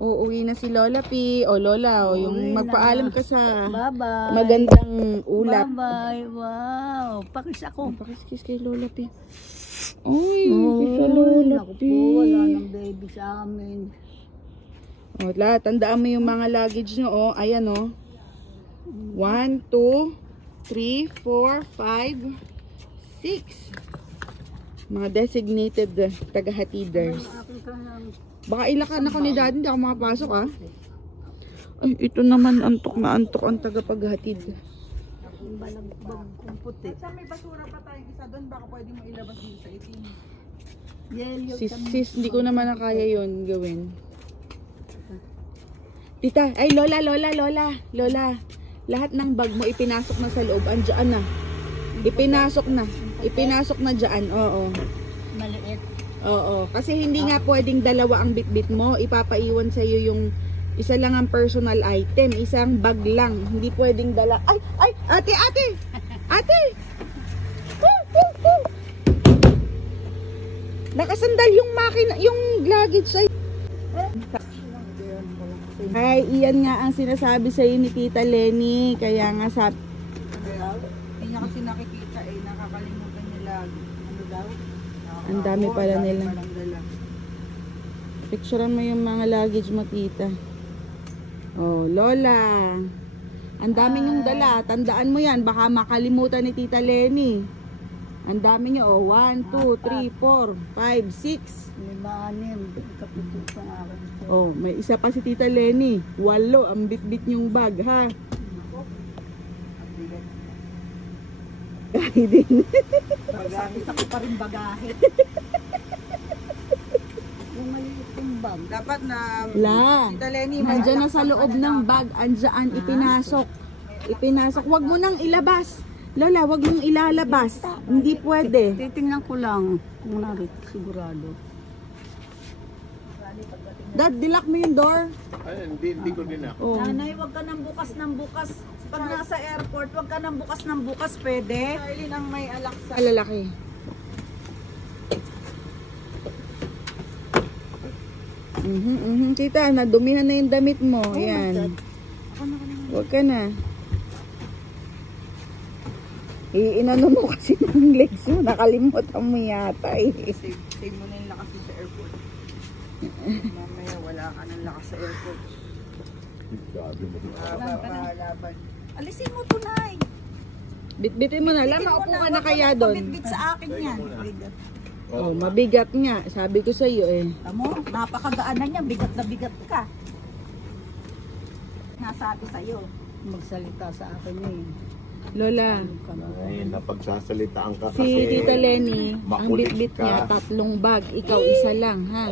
Uuwi na si Lola P. O Lola, o yung magpaalam ka sa Bye-bye. magandang ulap. Bye-bye. Wow. Pakis ako. Pakiskis kay Lola P. Uy, kisa Lola Naku P. po, wala ng baby sa amin. O, tandaan mo yung mga luggage nyo. O, ayan o. 1, 2, 3, 4, 5, 6. Mga designated taga-hatiders. Baka ilakan ako ni Daddy, hindi ako makapasok ah. Ay, ito naman antok na antok ang taga-paghatid. Balagbag kong puti. Sa may basura pa tayong isa doon, baka pwede mo ilabas dito sa itim. Yellow. Sis, hindi ko naman na kaya yun gawin. Tita, ay Lola. Lahat ng bag mo ipinasok na sa loob, andyan na. Ipinasok na dyan, oo. Maliit. Oo, kasi hindi nga pwedeng dalawa ang bitbit mo. Ipapaiwan sa iyo yung isa lang ang personal item, isang bag lang. Hindi pwedeng dala. Ay, ate. Nakasandal yung makina, yung luggage ay. Ay, iyan nga ang sinasabi sa iyo ni Tita Lenny. Kaya nga hindi niya kasi nakikita nakakalimutan niya lagi. Ano daw? Ang dami pala nila. Picturean mo yung mga luggage mo, Tita. Oh, Lola. Ang dami niyong dala. Tandaan mo yan. Baka makalimutan ni Tita Lenny. Ang dami niyo. Oh, 1, 2, 3, 4, 5, 6. 5, 6. Kaputusan ako. Oh, may isa pa si Tita Lenny. 8 ang bitbit niyong bag, ha? Gahi din. Isa ko pa rin bagahe. Yung maliit yung bag. Dapat na Tita Lenny, nandiyan na sa loob ng bag. Andiyan, ipinasok. Wag mo nang ilabas. Lola, wag mong ilalabas. Hindi pwede. Titingnan ko lang kung narito sigurado. Dad, dilak mo yung door. Ay, hindi ko din ako. Oh. Nanay, wag ka nang bukas ng bukas. Pag nasa airport, wag ka nang bukas ng bukas, pwede? Charlene ang may alak sa lalaki. Tita, nadumihan na yung damit mo. Yan. Wag ka na. Inano mo kasi ng legs mo. Nakalimutan mo yata eh. Save mo na yung lakas mo sa airport. Mamaya wala ka ng lakas sa airport. Laban. Alisin mo tunay. Bitbitin mo na. Lama, upo ka na kaya doon. Bitbit sa akin yan. Oh, mabigat nga. Sabi ko sa iyo eh. Tamo, napakagaan na niya. Bigat na bigat ka. Nasabi sa'yo. Magsalita sa akin eh. Lola, Ay, napagsasalitaan ka si kasi. Tita Lenny, ang makulit bitbit ka. niya, 3 bag. Ikaw isa lang, ha?